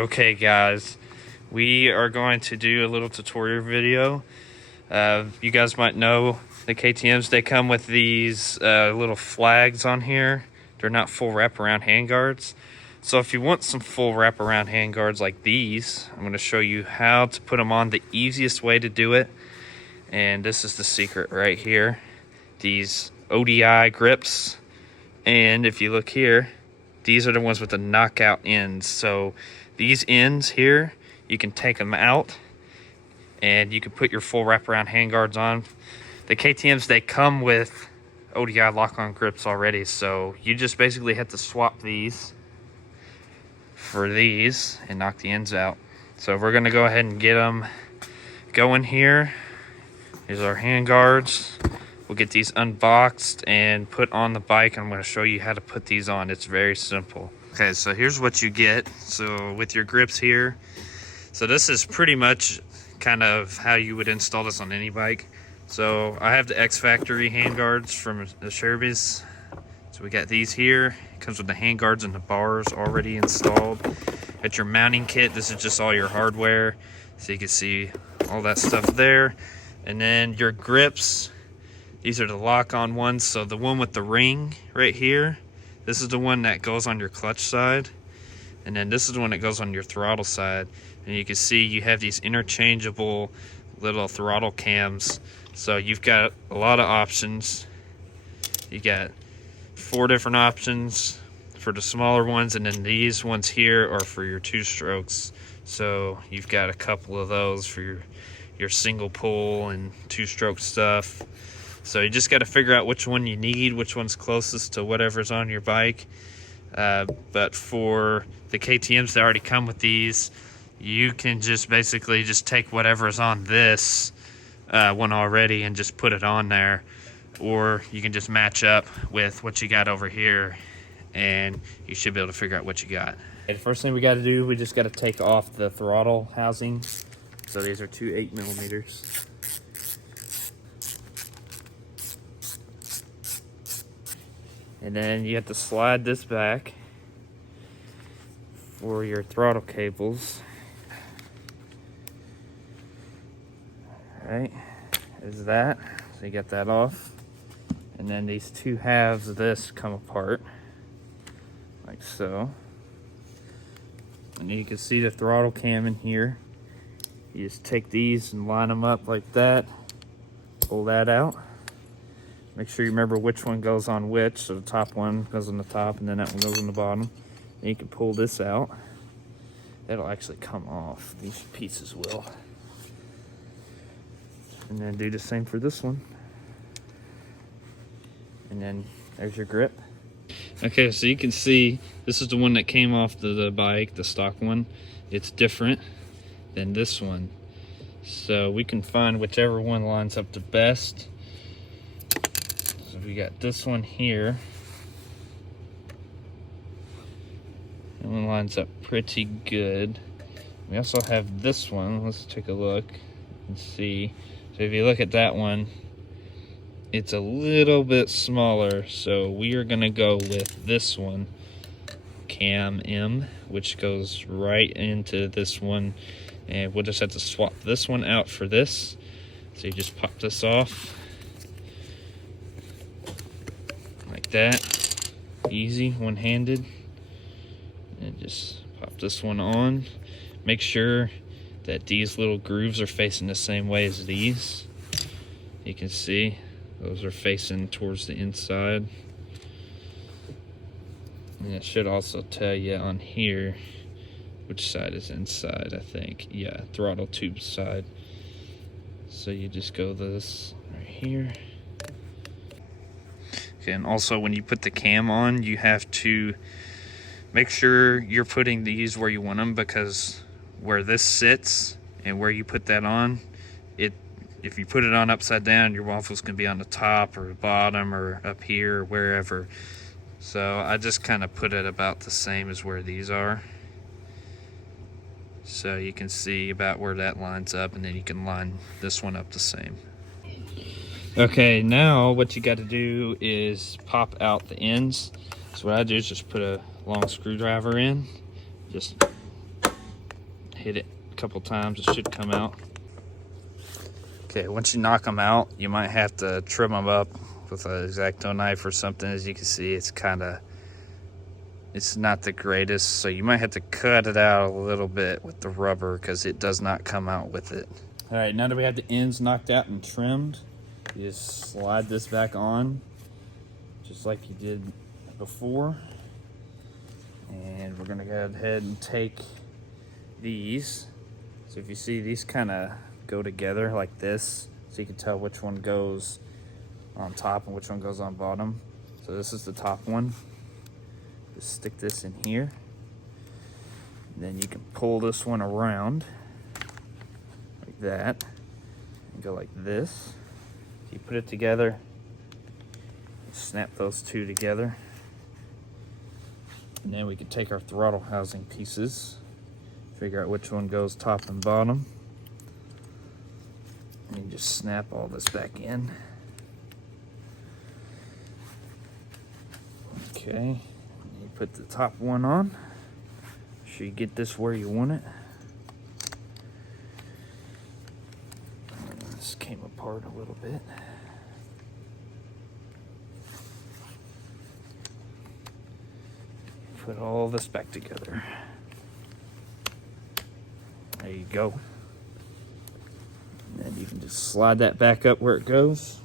Okay guys, we are going to do a little tutorial video. You guys might know the KTMs, they come with these little flags on here. They're not full wraparound handguards. So if you want some full wraparound handguards like these, I'm going to show you how to put them on, the easiest way to do it. And this is the secret right here. These ODI grips. And if you look here, these are the ones with the knockout ends. So these ends here, you can take them out and you can put your full wraparound handguards on. The KTMs, they come with ODI lock-on grips already, so you just basically have to swap these for these and knock the ends out. So we're gonna go ahead and get them going here. Here's our handguards. We'll get these unboxed and put on the bike. I'm gonna show you how to put these on. It's very simple. Okay, so here's what you get. So with your grips here, so this is pretty much kind of how you would install this on any bike. So I have the X Factory handguards from the Sherbies. So we got these here. It comes with the handguards and the bars already installed. At your mounting kit, this is just all your hardware. So you can see all that stuff there. And then your grips, these are the lock-on ones. So the one with the ring right here, this is the one that goes on your clutch side. And then this is the one that goes on your throttle side. And you can see you have these interchangeable little throttle cams. So you've got a lot of options. You got 4 different options for the smaller ones. And then these ones here are for your 2 strokes. So you've got a couple of those for your single pull and 2-stroke stuff. So you just got to figure out which one you need, which one's closest to whatever's on your bike. But for the KTMs that already come with these, you can just basically just take whatever's on this one already and just put it on there. Or you can just match up with what you got over here and you should be able to figure out what you got. Okay, the first thing we got to do, we just got to take off the throttle housing. So these are 2 8mm. And then you have to slide this back for your throttle cables. Alright, there's that. So you got that off. And then these 2 halves of this come apart, like so. And you can see the throttle cam in here. You just take these and line them up like that. Pull that out. Make sure you remember which one goes on which. So the top one goes on the top and then that one goes on the bottom. Then you can pull this out. That'll actually come off. These pieces will. And then do the same for this one. And then there's your grip. Okay, so you can see this is the one that came off the bike, the stock one. It's different than this one. So we can find whichever one lines up the best. So we got this one here. That one lines up pretty good. We also have this one. Let's take a look and see. So if you look at that one, it's a little bit smaller. So we are gonna go with this one, Cam M, which goes right into this one. And we'll just have to swap this one out for this. So you just pop this off. Like that. Easy, one-handed. And just pop this one on. Make sure that these little grooves are facing the same way as these. You can see those are facing towards the inside. And it should also tell you on here which side is inside, I think. Yeah, throttle tube side. So you just go this right here. Okay, and also when you put the cam on, you have to make sure you're putting these where you want them, because where this sits and where you put that on, if you put it on upside down, your waffles can be on the top or the bottom or up here or wherever. So I just kind of put it about the same as where these are. So you can see about where that lines up, and then you can line this one up the same. Okay, now what you got to do is pop out the ends. So what I do is just put a long screwdriver in, just hit it a couple times, it should come out. Okay, once you knock them out, you might have to trim them up with an X-Acto knife or something. As you can see, it's not the greatest, so you might have to cut it out a little bit with the rubber because it does not come out with it. All right, now that we have the ends knocked out and trimmed, you just slide this back on just like you did before. And we're gonna go ahead and take these. So if you see, these kind of go together like this, so you can tell which one goes on top and which one goes on bottom. So this is the top one. Just stick this in here. And then you can pull this one around like that and go like this. You put it together, snap those two together, and then we can take our throttle housing pieces, figure out which one goes top and bottom, and you just snap all this back in. Okay, you put the top one on. Make sure you get this where you want it. This came apart a little bit. Put all this back together. There you go. And then you can just slide that back up where it goes.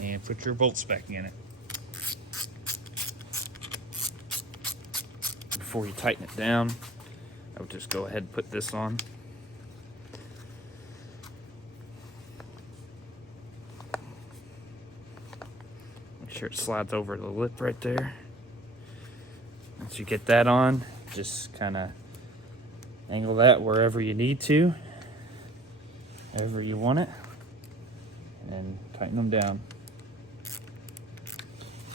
And put your bolts back in it. Before you tighten it down, I would just go ahead and put this on. Make sure it slides over the lip right there. Once you get that on, just kind of angle that wherever you need to, however you want it, and tighten them down.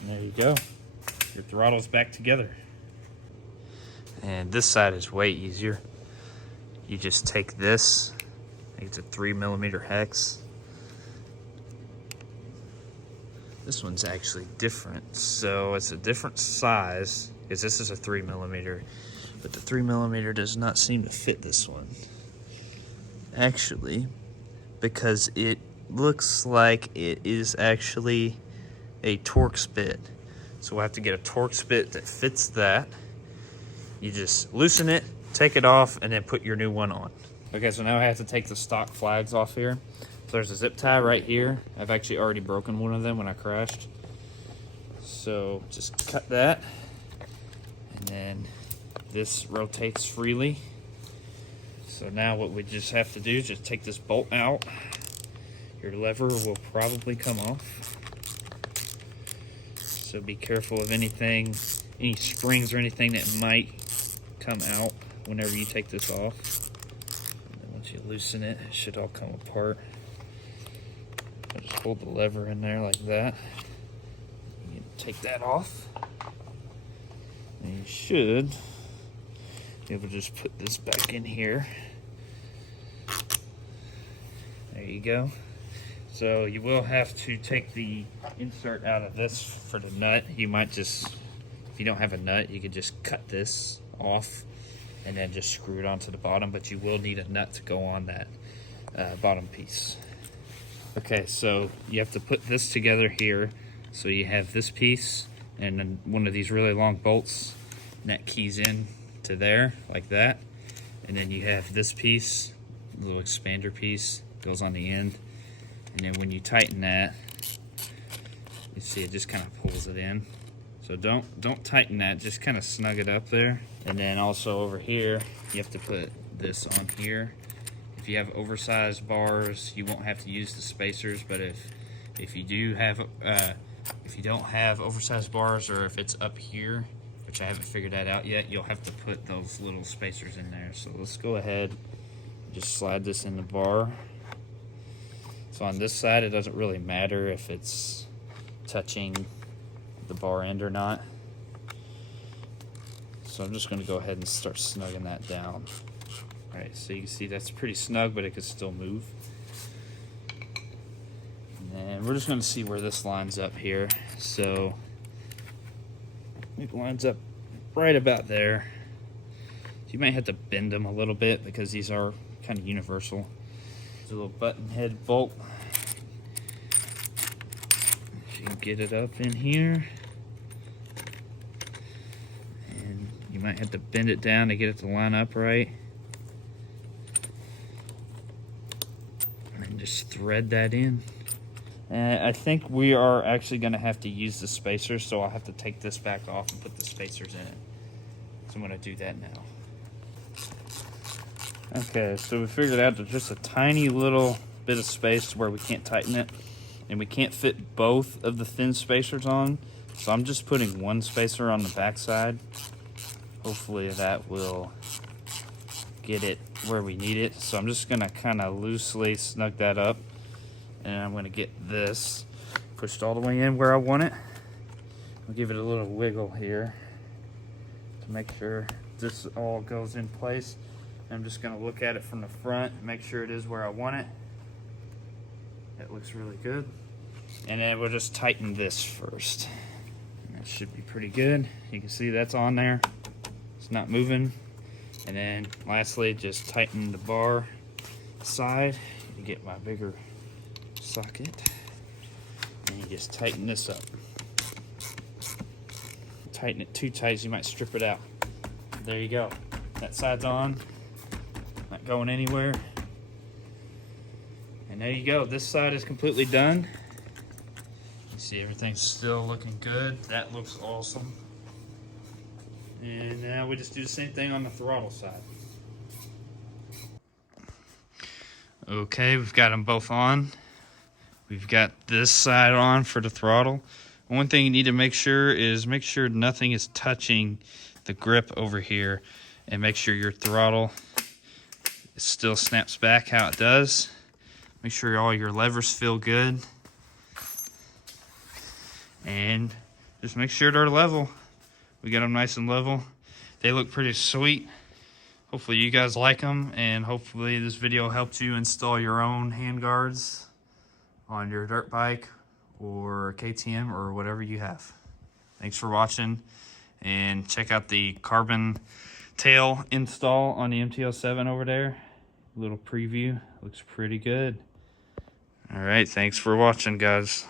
And there you go. Your throttle's back together. And this side is way easier. You just take this, I think it's a 3mm hex. This one's actually different, so it's a different size, because this is a 3mm, but the 3mm does not seem to fit this one. Actually, because it looks like it is actually a Torx bit. So we'll have to get a Torx bit that fits that. You just loosen it, take it off, and then put your new one on. Okay, so now I have to take the stock flags off here. So there's a zip tie right here. I've actually already broken one of them when I crashed. So just cut that, and then this rotates freely. So now what we just have to do is just take this bolt out. Your lever will probably come off. So be careful of anything, any springs or anything that might come out whenever you take this off. And then once you loosen it, it should all come apart. I'll just hold the lever in there like that. You take that off. And you should be able to just put this back in here. There you go. So you will have to take the insert out of this for the nut. You might just, if you don't have a nut, you could just cut this off and then just screw it onto the bottom, but you will need a nut to go on that bottom piece. Okay, so you have to put this together here. So you have this piece and then one of these really long bolts, and that keys in to there like that. And then you have this piece, a little expander piece, goes on the end. And then when you tighten that, you see it just kind of pulls it in. So don't tighten that, just kind of snug it up there. And then also over here, you have to put this on here. If you have oversized bars, you won't have to use the spacers. But if you do have, if you don't have oversized bars, or if it's up here, which I haven't figured that out yet, you'll have to put those little spacers in there. So let's go ahead, just slide this in the bar. So on this side, it doesn't really matter if it's touching the bar end or not. So I'm just going to go ahead and start snugging that down. All right, so you can see that's pretty snug, but it could still move. And we're just going to see where this lines up here. So it lines up right about there. So you might have to bend them a little bit because these are kind of universal. There's a little button head bolt. If you can get it up in here. And you might have to bend it down to get it to line up right. And just thread that in. And I think we are actually going to have to use the spacers, so I'll have to take this back off and put the spacers in it. So I'm going to do that now. Okay, so we figured out there's just a tiny little bit of space where we can't tighten it, and we can't fit both of the thin spacers on, so I'm just putting one spacer on the back side. Hopefully that will get it where we need it. So I'm just going to kind of loosely snug that up, and I'm going to get this pushed all the way in where I want it. I'll give it a little wiggle here to make sure this all goes in place. I'm just going to look at it from the front and make sure it is where I want it. It looks really good. And then we'll just tighten this first. That should be pretty good. You can see that's on there. It's not moving. And then lastly, just tighten the bar side. You get my bigger socket. And you just tighten this up. Tighten it too tight, you might strip it out. There you go. That side's on. Not going anywhere. And there you go. This side is completely done. You see everything's still looking good. That looks awesome. And now we just do the same thing on the throttle side. Okay, we've got them both on. We've got this side on for the throttle. One thing you need to make sure is nothing is touching the grip over here, and make sure your throttle still snaps back how it does. Make sure all your levers feel good, and just make sure they're level. We got them nice and level. They look pretty sweet. Hopefully you guys like them, and hopefully this video helped you install your own hand guards on your dirt bike or KTM or whatever you have. Thanks for watching, and check out the carbon tail install on the MT-07 over there. Little preview, looks pretty good. All right, thanks for watching, guys.